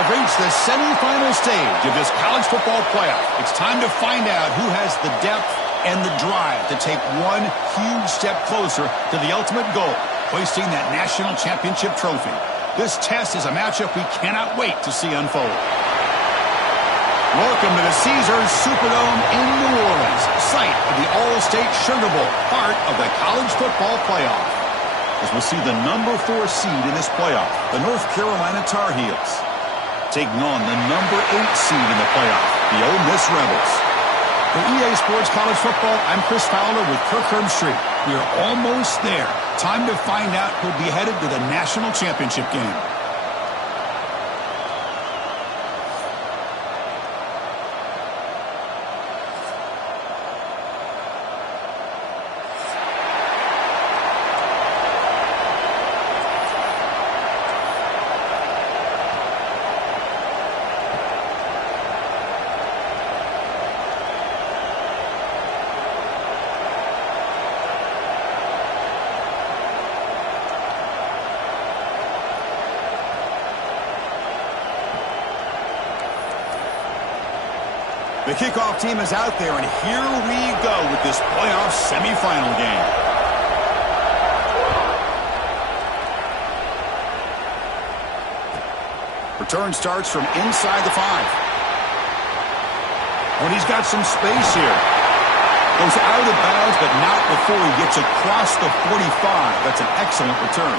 have reached the semifinal stage of this college football playoff. It's time to find out who has the depth and the drive to take one huge step closer to the ultimate goal, hoisting that national championship trophy. This test is a matchup we cannot wait to see unfold. Welcome to the Caesars Superdome in New Orleans, site of the All-State Sugar Bowl, part of the college football playoff. As we'll see the number 4 seed in this playoff, the North Carolina Tar Heels, taking on the number 8 seed in the playoff, the Ole Miss Rebels. For EA Sports College Football, I'm Chris Fowler with Kirk Herbstreit. We are almost there. Time to find out who'll be headed to the national championship game. The kickoff team is out there, and here we go with this playoff semifinal game. Return starts from inside the 5. When he's got some space here. Goes out of bounds, but not before he gets across the 45. That's an excellent return.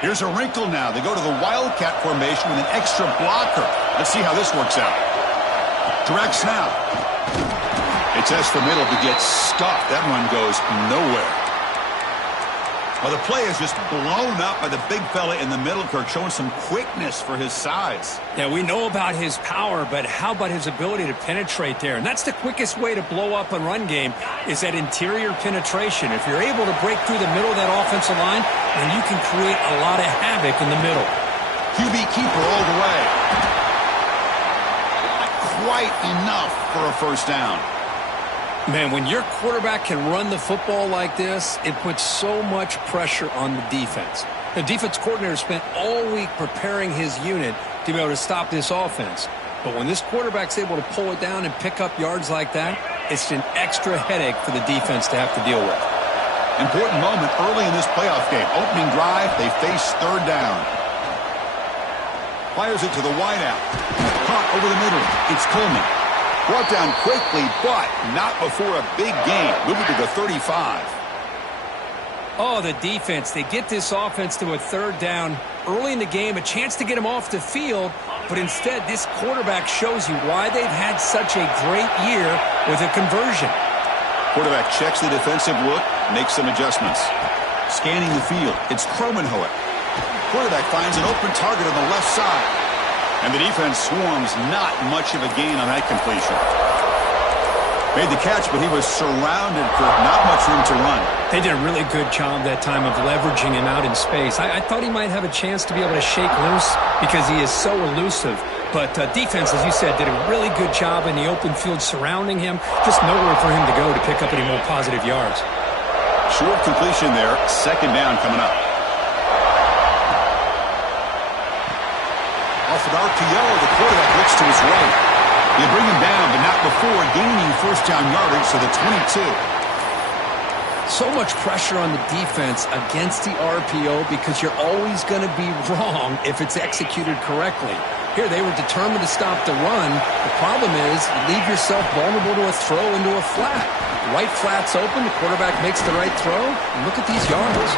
Here's a wrinkle now. They go to the Wildcat formation with an extra blocker. Let's see how this works out. Direct snap. It tests the middle to get stuffed. That run goes nowhere. Well, the play is just blown up by the big fella in the middle, Kirk, showing some quickness for his size. Yeah, we know about his power, but how about his ability to penetrate there? And that's the quickest way to blow up a run game, is that interior penetration. If you're able to break through the middle of that offensive line, then you can create a lot of havoc in the middle. QB keeper all the way. Not quite enough for a first down. Man, when your quarterback can run the football like this, it puts so much pressure on the defense. The defense coordinator spent all week preparing his unit to be able to stop this offense. But when this quarterback's able to pull it down and pick up yards like that, it's an extra headache for the defense to have to deal with. Important moment early in this playoff game. Opening drive, they face third down. Fires it to the wideout. Caught over the middle. It's Coleman. Brought down quickly, but not before a big gain. Moving to the 35. Oh, the defense. They get this offense to a third down early in the game, a chance to get him off the field, but instead this quarterback shows you why they've had such a great year with a conversion. Quarterback checks the defensive look, makes some adjustments. Scanning the field, it's Kromenhoek. Quarterback finds an open target on the left side. And the defense swarms, not much of a gain on that completion. Made the catch, but he was surrounded for not much room to run. They did a really good job that time of leveraging him out in space. I thought he might have a chance to be able to shake loose because he is so elusive. But defense, as you said, did a really good job in the open field surrounding him. Just nowhere for him to go to pick up any more positive yards. Short completion there. Second down coming up. Off an RPO, the quarterback looks to his right. They bring him down, but not before gaining first down yardage to the 22. So much pressure on the defense against the RPO because you're always going to be wrong if it's executed correctly. Here, they were determined to stop the run. The problem is you leave yourself vulnerable to a throw into a flat. The right flat's open, the quarterback makes the right throw, and look at these yards.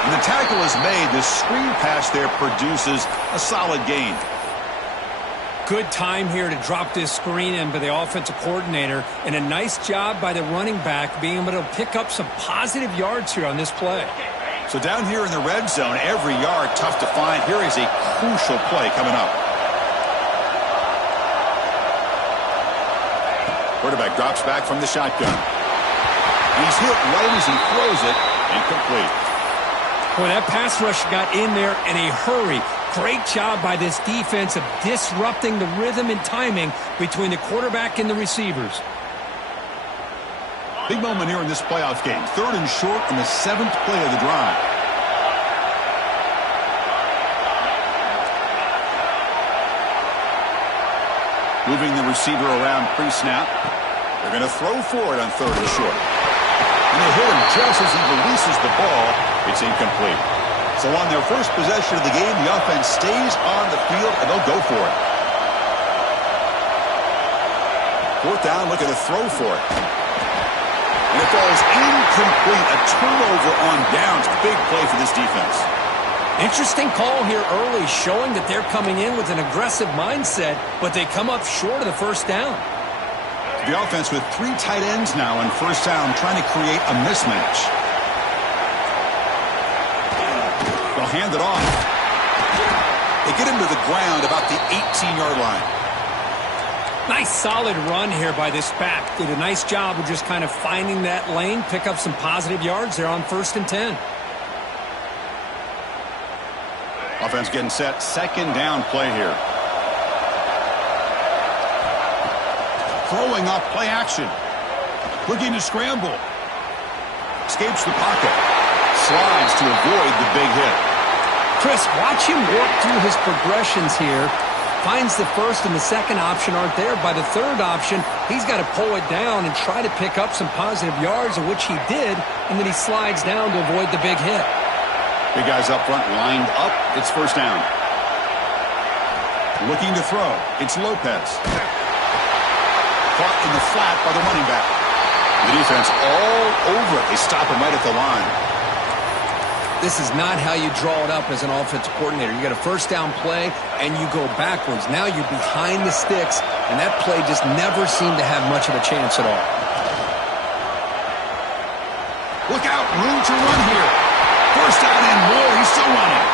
And the tackle is made. The screen pass there produces a solid gain. Good time here to drop this screen in by the offensive coordinator, and a nice job by the running back being able to pick up some positive yards here on this play. So down here in the red zone, every yard tough to find. Here is a crucial play coming up. Quarterback drops back from the shotgun. He's hit right as he throws it. Incomplete. Boy, that pass rush got in there in a hurry. Great job by this defense of disrupting the rhythm and timing between the quarterback and the receivers. Big moment here in this playoff game. 3rd and short on the 7th play of the drive. Moving the receiver around pre-snap. They're going to throw for it on 3rd and short. And they hit him just as he releases the ball. It's incomplete. So on their first possession of the game, the offense stays on the field, and they'll go for it. 4th down, looking to throw for it. And it falls incomplete. A turnover on downs. Big play for this defense. Interesting call here early, showing that they're coming in with an aggressive mindset, but they come up short of the 1st down. The offense with 3 tight ends now on 1st down, trying to create a mismatch. They'll hand it off. They get him to the ground about the 18-yard line. Nice solid run here by this back. Did a nice job of just kind of finding that lane, pick up some positive yards there on 1st and 10. Offense getting set. 2nd down play here. Throwing off play action. Looking to scramble. Escapes the pocket. Slides to avoid the big hit. Chris, watch him work through his progressions here. Finds the 1st and the 2nd option aren't there. By the 3rd option, he's got to pull it down and try to pick up some positive yards, of which he did, and then he slides down to avoid the big hit. Big guys up front lined up. It's 1st down. Looking to throw. It's Lopez. Caught in the flat by the running back. The defense all over it. They stop him right at the line. This is not how you draw it up as an offensive coordinator. You got a 1st down play, and you go backwards. Now you're behind the sticks, and that play just never seemed to have much of a chance at all. Look out, room to run here. 1st down and more. He's still running.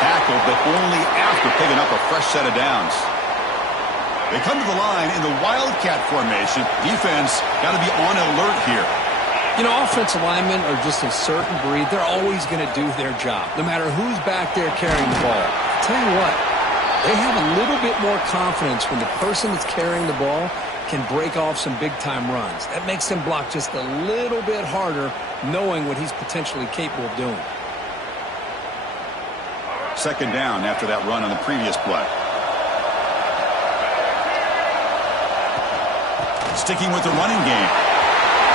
Tackled, but only after picking up a fresh set of downs. They come to the line in the Wildcat formation. Defense got to be on alert here. You know, offensive linemen are just a certain breed. They're always going to do their job, no matter who's back there carrying the ball. I'll tell you what, they have a little bit more confidence when the person that's carrying the ball can break off some big-time runs. That makes them block just a little bit harder, knowing what he's potentially capable of doing. 2nd down after that run on the previous play. Sticking with the running game.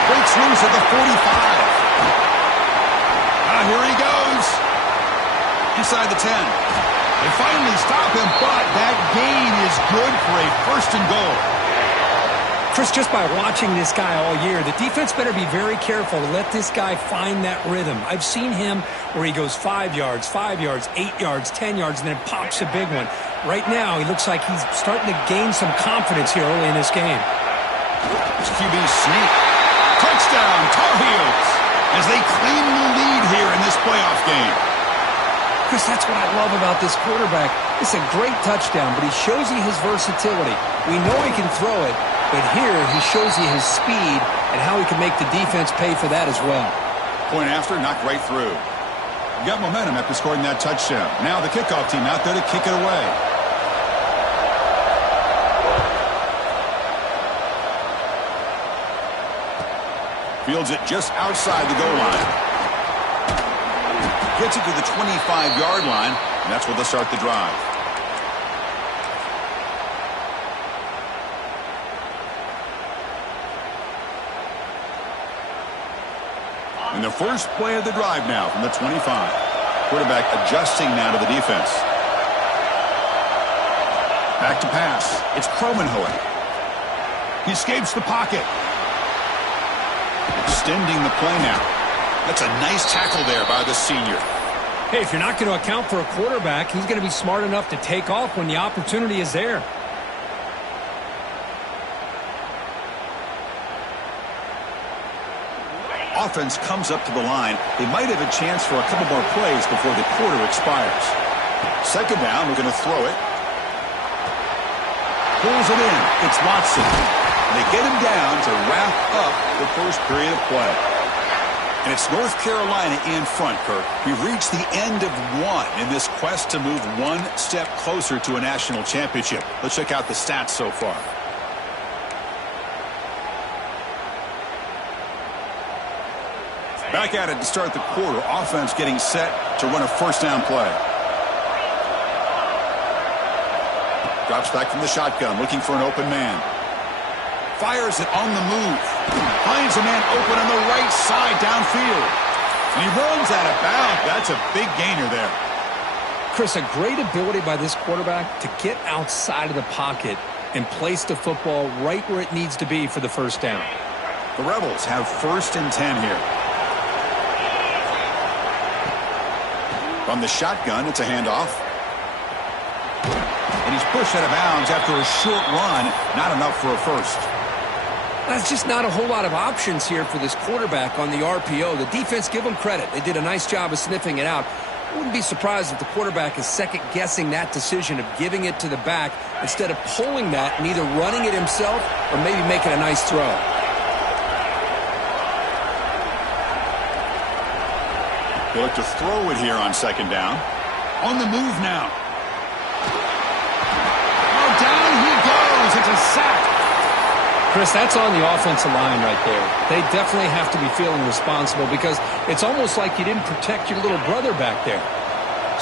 Breaks loose at the 45. Here he goes. Inside the 10. They finally stop him, but that gain is good for a 1st and goal. Chris, just by watching this guy all year, the defense better be very careful to let this guy find that rhythm. I've seen him where he goes 5 yards, 8 yards, 10 yards, and then pops a big one. Right now, he looks like he's starting to gain some confidence here early in this game. It's QB sneak. Touchdown, Tar Heels, as they claim the lead here in this playoff game. Chris, that's what I love about this quarterback. It's a great touchdown, but he shows you his versatility. We know he can throw it, but here he shows you his speed and how he can make the defense pay for that as well. Point after, knocked right through. You got momentum after scoring that touchdown. Now the kickoff team out there to kick it away. Fields it just outside the goal line. Gets it to the 25-yard line, and that's where they'll start the drive. And the first play of the drive now from the 25. Quarterback adjusting now to the defense. Back to pass. It's Kromenhoek. He escapes the pocket. Extending the play now. That's a nice tackle there by the senior. Hey, if you're not going to account for a quarterback, he's going to be smart enough to take off when the opportunity is there. Offense comes up to the line. They might have a chance for a couple more plays before the quarter expires. 2nd down, we're going to throw it. Pulls it in. It's Watson. They get him down to wrap up the first period of play. And it's North Carolina in front, Kirk. We've reached the end of one in this quest to move one step closer to a national championship. Let's check out the stats so far. Back at it to start the quarter. Offense getting set to run a first down play. Drops back from the shotgun, looking for an open man. Fires it on the move. Finds a man open on the right side downfield. And he runs out of bounds. That's a big gainer there. Chris, a great ability by this quarterback to get outside of the pocket and place the football right where it needs to be for the first down. The Rebels have 1st and 10 here. From the shotgun, it's a handoff. And he's pushed out of bounds after a short run. Not enough for a first. That's just not a whole lot of options here for this quarterback on the RPO. The defense, give them credit. They did a nice job of sniffing it out. I wouldn't be surprised if the quarterback is second-guessing that decision of giving it to the back instead of pulling that and either running it himself or maybe making a nice throw. They look to throw it here on 2nd down. On the move now. Oh, down he goes. It's a sack. Chris, that's on the offensive line right there. They definitely have to be feeling responsible because it's almost like you didn't protect your little brother back there.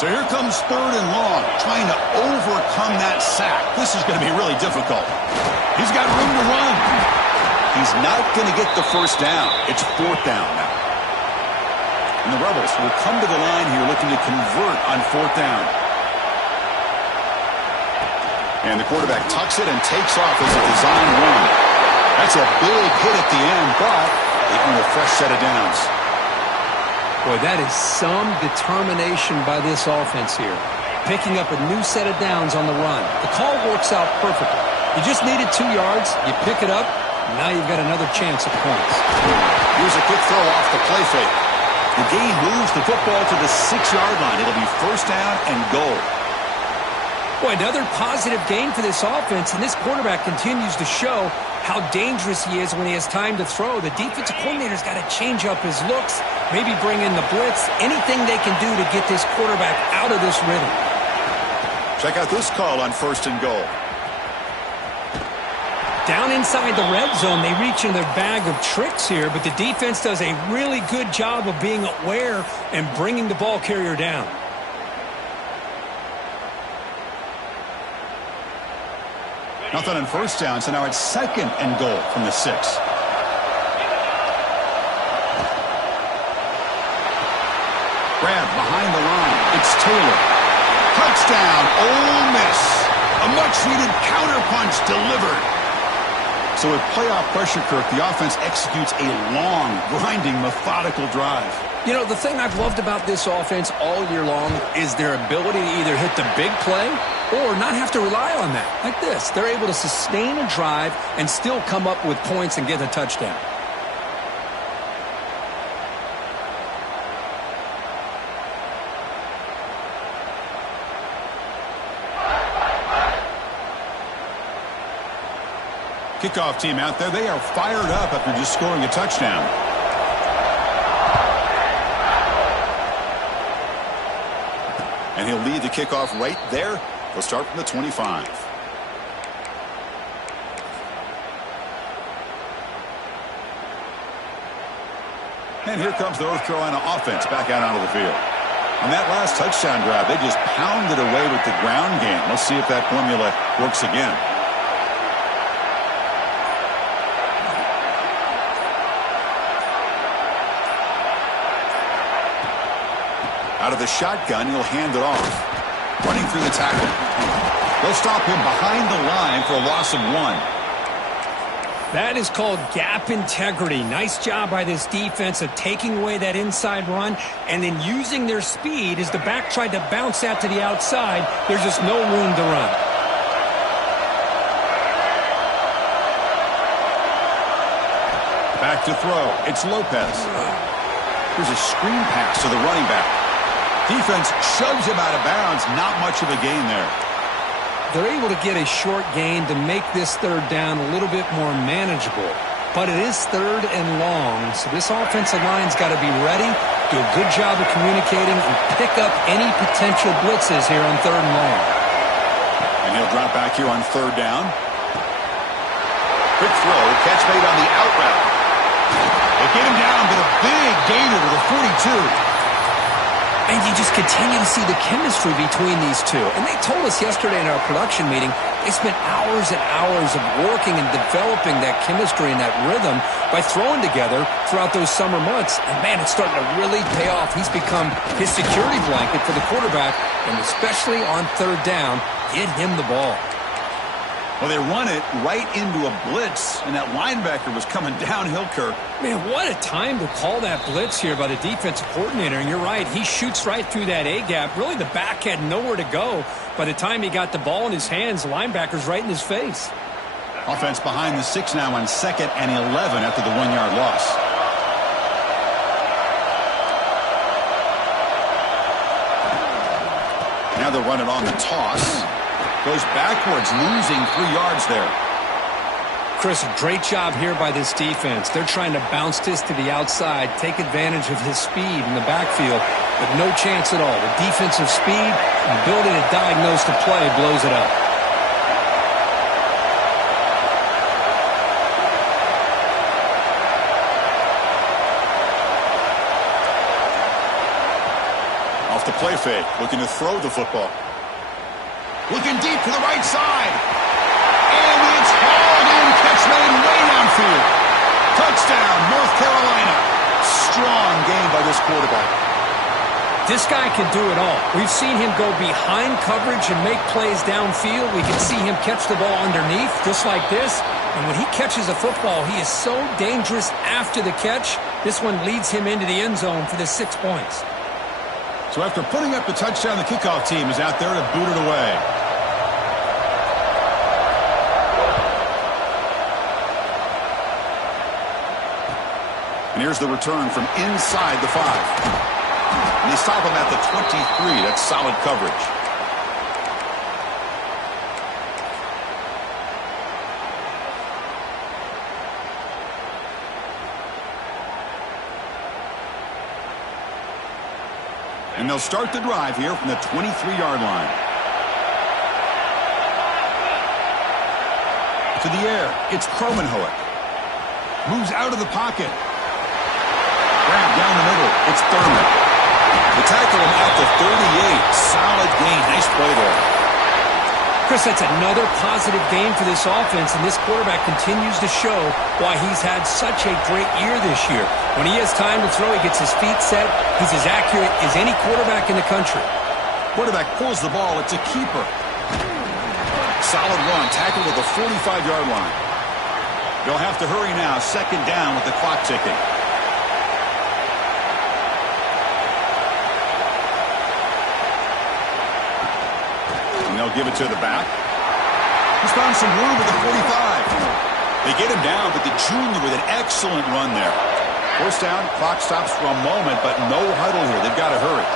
So here comes 3rd and long, trying to overcome that sack. This is going to be really difficult. He's got room to run. He's not going to get the first down. It's 4th down now. And the Rebels will come to the line here looking to convert on 4th down. And the quarterback tucks it and takes off as a design run. That's a big hit at the end, but they earn a fresh set of downs. Boy, that is some determination by this offense here. Picking up a new set of downs on the run. The call works out perfectly. You just needed 2 yards. You pick it up. Now you've got another chance at points. Here's a quick throw off the play fake. The game moves the football to the 6-yard line. It'll be 1st down and goal. Boy, another positive game for this offense, and this quarterback continues to show how dangerous he is when he has time to throw. The defensive coordinator's got to change up his looks, maybe bring in the blitz, anything they can do to get this quarterback out of this rhythm. Check out this call on 1st and goal. Down inside the red zone, they reach in their bag of tricks here, but the defense does a really good job of being aware and bringing the ball carrier down. Nothing on 1st down, so now it's 2nd and goal from the 6. Grab behind the line. It's Taylor. Touchdown, Ole Miss. A much-needed counterpunch delivered. So with playoff pressure, Kirk, the offense executes a long, grinding, methodical drive. You know, the thing I've loved about this offense all year long is their ability to either hit the big play or not have to rely on that. Like this, they're able to sustain a drive and still come up with points and get a touchdown. Kickoff team out there, they are fired up after just scoring a touchdown. And he'll lead the kickoff right there. They'll start from the 25. And here comes the North Carolina offense back out onto the field. On that last touchdown drive, they just pounded away with the ground game. Let's see if that formula works again. Out of the shotgun, he'll hand it off. Running through the tackle. They'll stop him behind the line for a loss of 1. That is called gap integrity. Nice job by this defense of taking away that inside run and then using their speed as the back tried to bounce that to the outside. There's just no room to run. Back to throw. It's Lopez. Here's a screen pass to the running back. Defense shoves him out of bounds. Not much of a gain there. They're able to get a short gain to make this 3rd down a little bit more manageable. but it is 3rd and long, so this offensive line's got to be ready, do a good job of communicating, and pick up any potential blitzes here on 3rd and long. And he'll drop back here on 3rd down. Quick throw, catch made on the out route. They get him down, but a big gainer to the 42. And you just continue to see the chemistry between these two. And they told us yesterday in our production meeting, they spent hours and hours of working and developing that chemistry and that rhythm by throwing together throughout those summer months. And, man, it's starting to really pay off. He's become his security blanket for the quarterback, and especially on 3rd down, get him the ball. Well, they run it right into a blitz, and that linebacker was coming downhill, Kirk. Man, what a time to call that blitz here by the defensive coordinator. And you're right, he shoots right through that A-gap. Really, the back had nowhere to go. By the time he got the ball in his hands, the linebacker's right in his face. Offense behind the 6 now on 2nd and 11 after the 1-yard loss. Now they'll run it on the toss. Goes backwards, losing 3 yards there. Chris, a great job here by this defense. They're trying to bounce this to the outside, take advantage of his speed in the backfield, but no chance at all. The defensive speed and ability to diagnose the play blows it up. Off the play fake, looking to throw the football. Looking deep to the right side. And it's hauled in. Catch made way downfield. Touchdown, North Carolina. Strong game by this quarterback. This guy can do it all. We've seen him go behind coverage and make plays downfield. We can see him catch the ball underneath, just like this. And when he catches a football, he is so dangerous after the catch. This one leads him into the end zone for the 6 points. So after putting up the touchdown, the kickoff team is out there to boot it away. And here's the return from inside the 5. And they stop him at the 23. That's solid coverage. And they'll start the drive here from the 23-yard line. To the air, it's Kromenhoek. Moves out of the pocket. Grab down the middle, it's Thurman. They tackle him at the 38. Solid gain, nice play there. Chris, that's another positive game for this offense, and this quarterback continues to show why he's had such a great year this year. When he has time to throw, he gets his feet set. He's as accurate as any quarterback in the country. Quarterback pulls the ball. It's a keeper. Solid run, tackled at the 45-yard line. They'll have to hurry now. 2nd down with the clock ticking. And they'll give it to the back. He's found some room at the 45. They get him down, but the junior with an excellent run there. 1st down, clock stops for a moment, but no huddle here. They've got to hurry.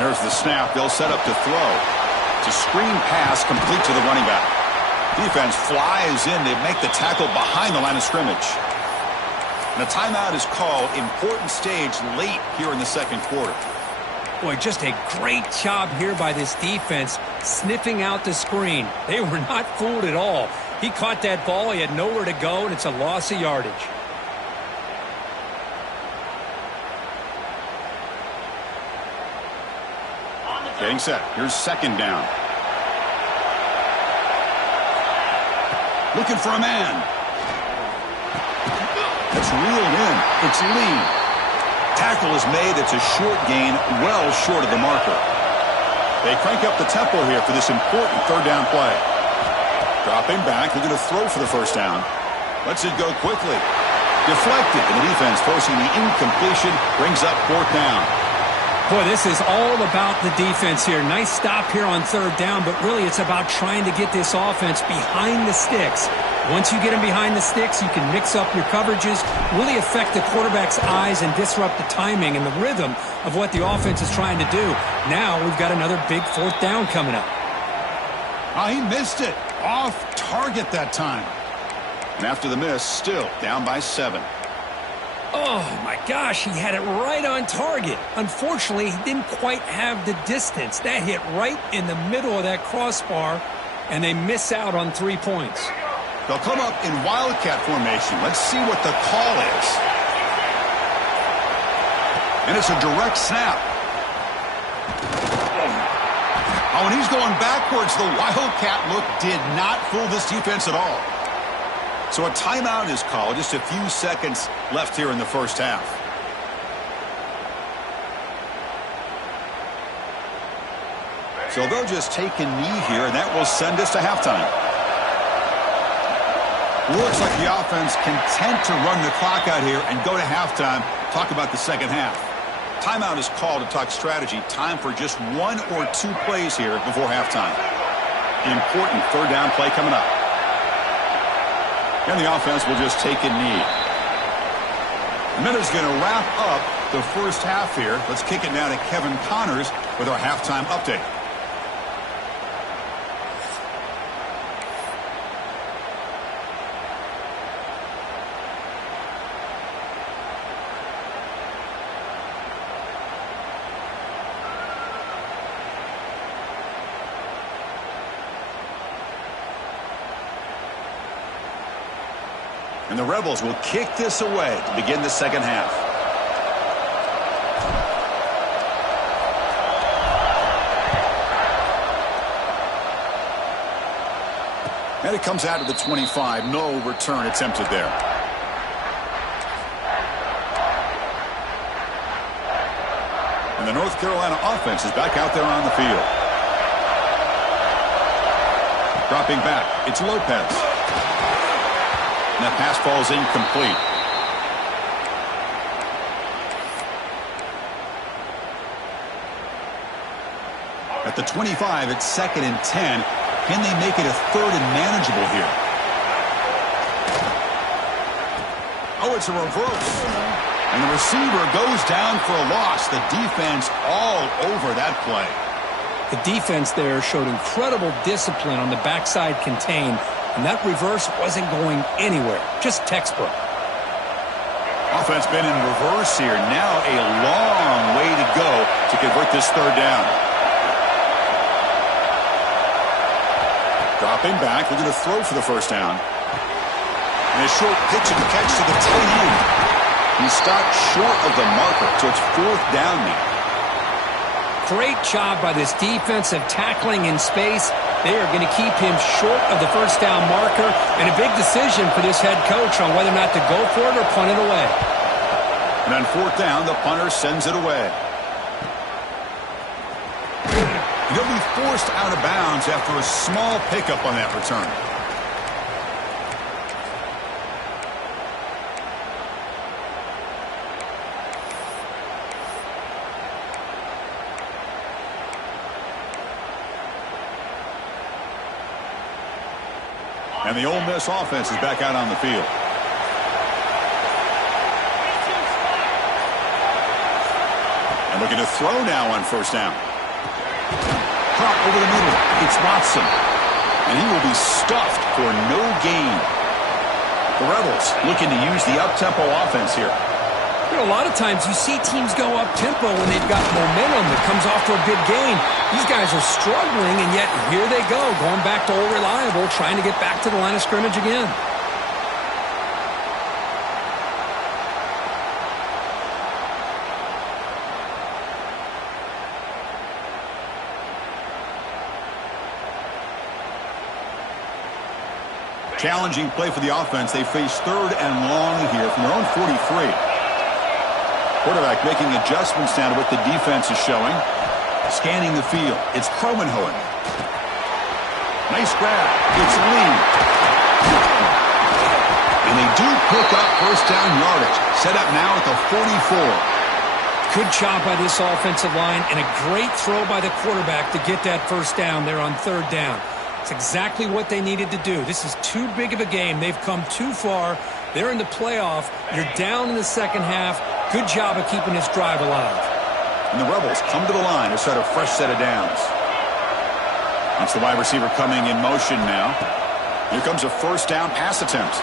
There's the snap. They'll set up to throw. It's a screen pass complete to the running back. Defense flies in. They make the tackle behind the line of scrimmage. And a timeout is called. Important stage late here in the 2nd quarter. Boy, just a great job here by this defense, sniffing out the screen. They were not fooled at all. He caught that ball. He had nowhere to go, and it's a loss of yardage. Getting set. Here's 2nd down. Looking for a man. It's reeled in. It's Lee. Tackle is made. It's a short gain, well short of the marker. They crank up the tempo here for this important 3rd down play. Dropping back. They're going to throw for the 1st down. Lets it go quickly. Deflected, and the defense forcing the incompletion brings up 4th down. Boy, this is all about the defense here. Nice stop here on third down, but really it's about trying to get this offense behind the sticks. Once you get them behind the sticks, you can mix up your coverages, really affect the quarterback's eyes and disrupt the timing and the rhythm of what the offense is trying to do. Now we've got another big fourth down coming up. Oh, he missed it. Off target that time. And after the miss, still down by 7. Oh, my gosh, he had it right on target. Unfortunately, he didn't quite have the distance. That hit right in the middle of that crossbar, and they miss out on 3 points. They'll come up in Wildcat formation. Let's see what the call is. And it's a direct snap. Oh, and he's going backwards. The Wildcat look did not fool this defense at all. So a timeout is called. Just a few seconds left here in the first half. So they'll just take a knee here, and that will send us to halftime. Looks like the offense content to run the clock out here and go to halftime. Talk about the second half. Timeout is called to talk strategy. Time for just 1 or 2 plays here before halftime. Important third down play coming up. And the offense will just take a knee. The minute's going to wrap up the first half here. Let's kick it now to Kevin Connors with our halftime update. And the Rebels will kick this away to begin the second half. And it comes out to the 25. No return attempted there. And the North Carolina offense is back out there on the field. Dropping back, it's Lopez. And that pass falls incomplete. At the 25, it's 2nd and 10. Can they make it a 3rd and manageable here? Oh, it's a reverse. And the receiver goes down for a loss. The defense all over that play. The defense there showed incredible discipline on the backside contain. And that reverse wasn't going anywhere. Just textbook. Offense been in reverse here. Now a long way to go to convert this third down. Dropping back. We're going to throw for the first down. And a short pitch and catch to the tight end. He stopped short of the marker, so it's 4th down now. Great job by this defensive tackling in space. They are going to keep him short of the first down marker, and a big decision for this head coach on whether or not to go for it or punt it away. And on 4th down, the punter sends it away. He'll be forced out of bounds after a small pickup on that return. And the Ole Miss offense is back out on the field. And looking to throw now on first down. Caught over the middle. It's Watson. And he will be stuffed for no gain. The Rebels looking to use the up-tempo offense here. You know, a lot of times you see teams go up-tempo when they've got momentum that comes off to a big gain. These guys are struggling, and yet here they go, going back to old reliable, trying to get back to the line of scrimmage again. Challenging play for the offense. They face 3rd and long here from their own 43. Quarterback making adjustments now to what the defense is showing. Scanning the field. It's Kromenhoek. Nice grab. It's Lee. And they do pick up first down yardage. Set up now at the 44. Good job by this offensive line and a great throw by the quarterback to get that first down there on third down. It's exactly what they needed to do. This is too big of a game. They've come too far. They're in the playoff. You're down in the second half. Good job of keeping this drive alive. And the Rebels come to the line to set a fresh set of downs. That's the wide receiver coming in motion now. Here comes a first down pass attempt.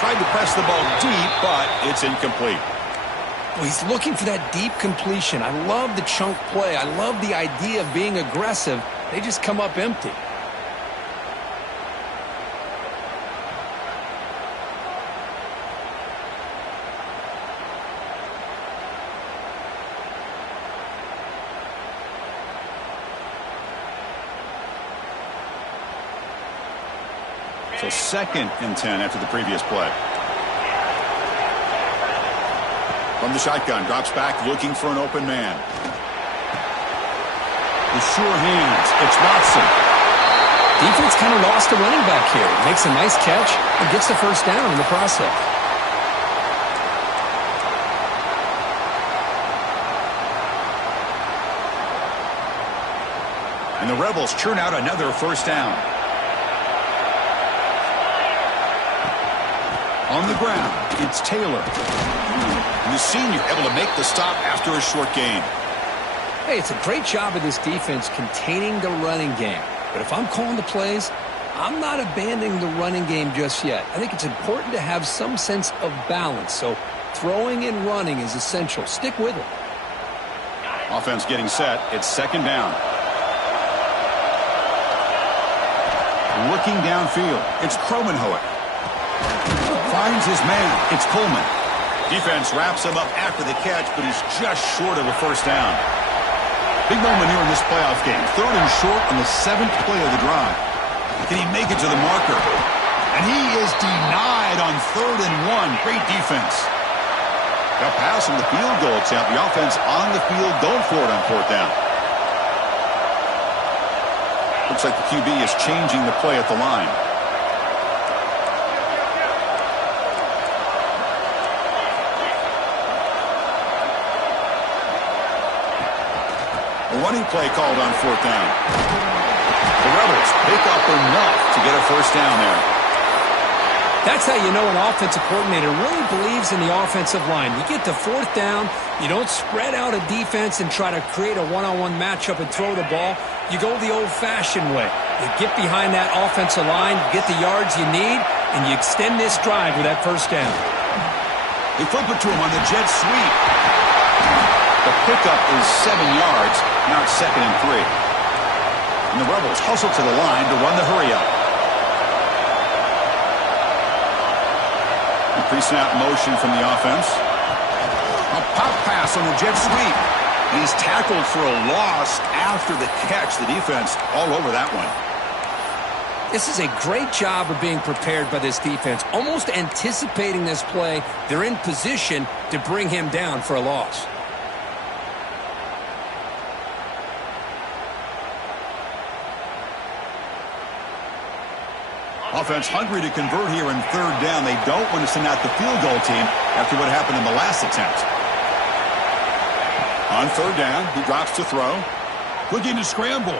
Tried to press the ball deep, but it's incomplete. Well, he's looking for that deep completion. I love the chunk play. I love the idea of being aggressive. They just come up empty. So 2nd and 10 after the previous play. From the shotgun, drops back looking for an open man. With sure hands, it's Watson. Defense kind of lost a running back here. Makes a nice catch and gets the first down in the process. And the Rebels churn out another first down. On the ground, it's Taylor. And the senior able to make the stop after a short gain. Hey, it's a great job of this defense containing the running game. But if I'm calling the plays, I'm not abandoning the running game just yet. I think it's important to have some sense of balance. So throwing and running is essential. Stick with it. Offense getting set. It's 2nd down. Looking downfield. It's Kromenhoek. Finds his man. It's Coleman. Defense wraps him up after the catch, but he's just short of a first down. Big moment here in this playoff game. 3rd and short on the 7th play of the drive. Can he make it to the marker? And he is denied on 3rd and 1. Great defense. Got pass on the field goal attempt. The offense on the field going for it on 4th down. Looks like the QB is changing the play at the line. A running play called on 4th down. The Rebels pick up enough to get a first down there. That's how you know an offensive coordinator really believes in the offensive line. You get to 4th down, you don't spread out a defense and try to create a one-on-one matchup and throw the ball. You go the old-fashioned way. You get behind that offensive line, you get the yards you need, and you extend this drive with that first down. They flip it to him on the jet sweep. The pickup is 7 yards. Now it's 2nd and 3. And the Rebels hustle to the line to run the hurry-up. Pre-snap motion from the offense. A pop pass on the jet sweep. And he's tackled for a loss after the catch. The defense all over that one. This is a great job of being prepared by this defense. Almost anticipating this play. They're in position to bring him down for a loss. Offense hungry to convert here in 3rd down. They don't want to send out the field goal team after what happened in the last attempt. On 3rd down, he drops to throw. Looking to scramble.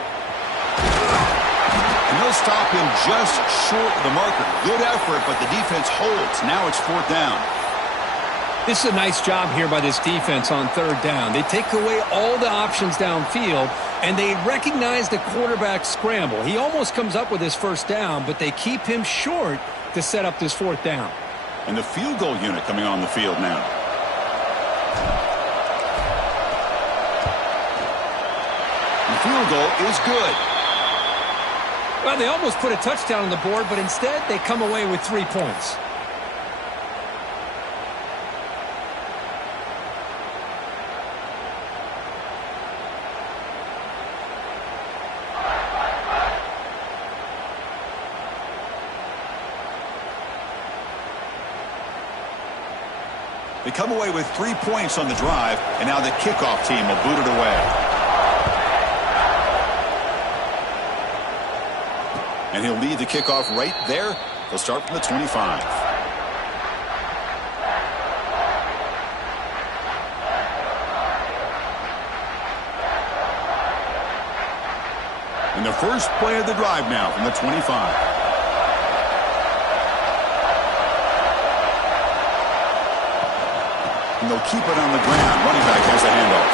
And he'll stop him just short of the marker. Good effort, but the defense holds. Now it's 4th down. This is a nice job here by this defense on 3rd down. They take away all the options downfield, and they recognize the quarterback scramble. He almost comes up with his first down, but they keep him short to set up this 4th down. And the field goal unit coming on the field now. The field goal is good. Well, they almost put a touchdown on the board, but instead they come away with 3 points. They come away with 3 points on the drive, and now the kickoff team will boot it away. And he'll lead the kickoff right there. He'll start from the 25. And the first play of the drive now from the 25. And they'll keep it on the ground. Running back has the handoff.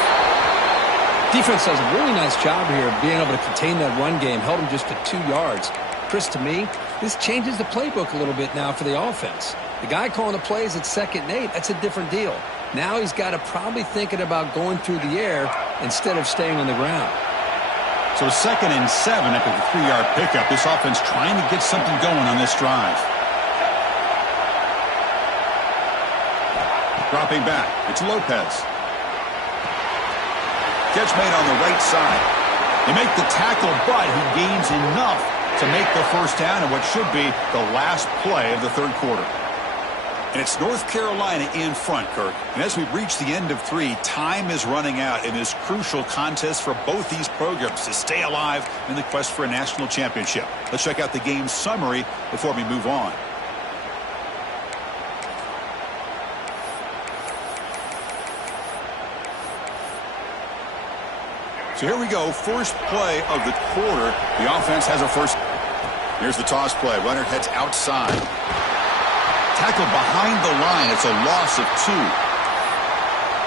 Defense does a really nice job here of being able to contain that run game. Held him just to 2 yards. Chris, to me, this changes the playbook a little bit now for the offense. The guy calling the plays at 2nd and 8, that's a different deal. Now he's got to probably thinking about going through the air instead of staying on the ground. So 2nd and 7 after the 3-yard pickup. This offense trying to get something going on this drive. Dropping back. It's Lopez. Catch made on the right side. They make the tackle, but he gains enough to make the first down in what should be the last play of the 3rd quarter. And it's North Carolina in front, Kirk. And as we reach the end of 3, time is running out in this crucial contest for both these programs to stay alive in the quest for a national championship. Let's check out the game summary before we move on. So here we go, first play of the quarter. The offense has a first. Here's the toss play. Runner heads outside. Tackled behind the line. It's a loss of 2.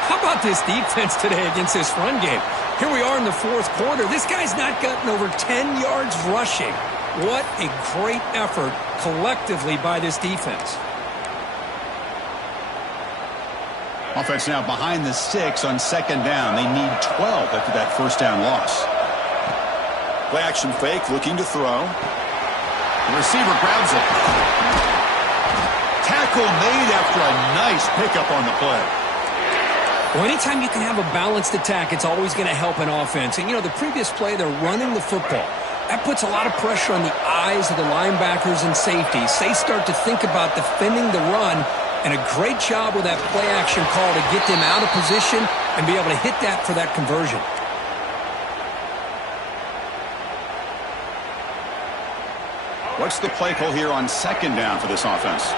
How about this defense today against this run game? Here we are in the 4th quarter. This guy's not gotten over 10 yards rushing. What a great effort collectively by this defense. Offense now behind the 6 on 2nd down. They need 12 after that first down loss. Play action fake, looking to throw. The receiver grabs it. Tackle made after a nice pickup on the play. Well, anytime you can have a balanced attack, it's always going to help an offense. And, you know, the previous play, they're running the football. That puts a lot of pressure on the eyes of the linebackers and safeties. They start to think about defending the run. And a great job with that play action call to get them out of position and be able to hit that for that conversion. What's the play call here on 2nd down for this offense?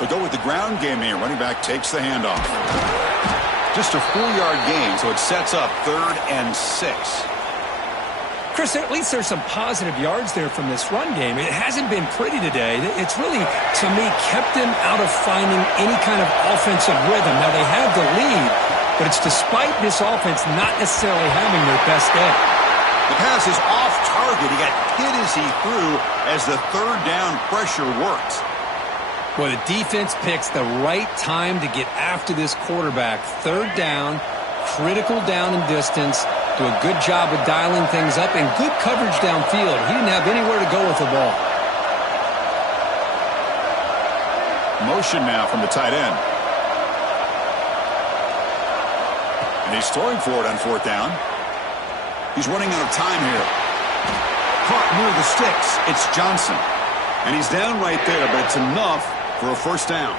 They go with the ground game here. Running back takes the handoff. Just a 4-yard gain, so it sets up 3rd and 6. Chris, at least there's some positive yards there from this run game. It hasn't been pretty today. It's really, to me, kept them out of finding any kind of offensive rhythm. Now, they have the lead, but it's despite this offense not necessarily having their best day. The pass is off target. He got hit as he threw as the 3rd down pressure worked. Well, the defense picks the right time to get after this quarterback. 3rd down, critical down and distance. Do a good job of dialing things up and good coverage downfield. He didn't have anywhere to go with the ball. Motion now from the tight end. And he's throwing for it on 4th down. He's running out of time here. Caught near the sticks. It's Johnson. And he's down right there, but it's enough for a first down.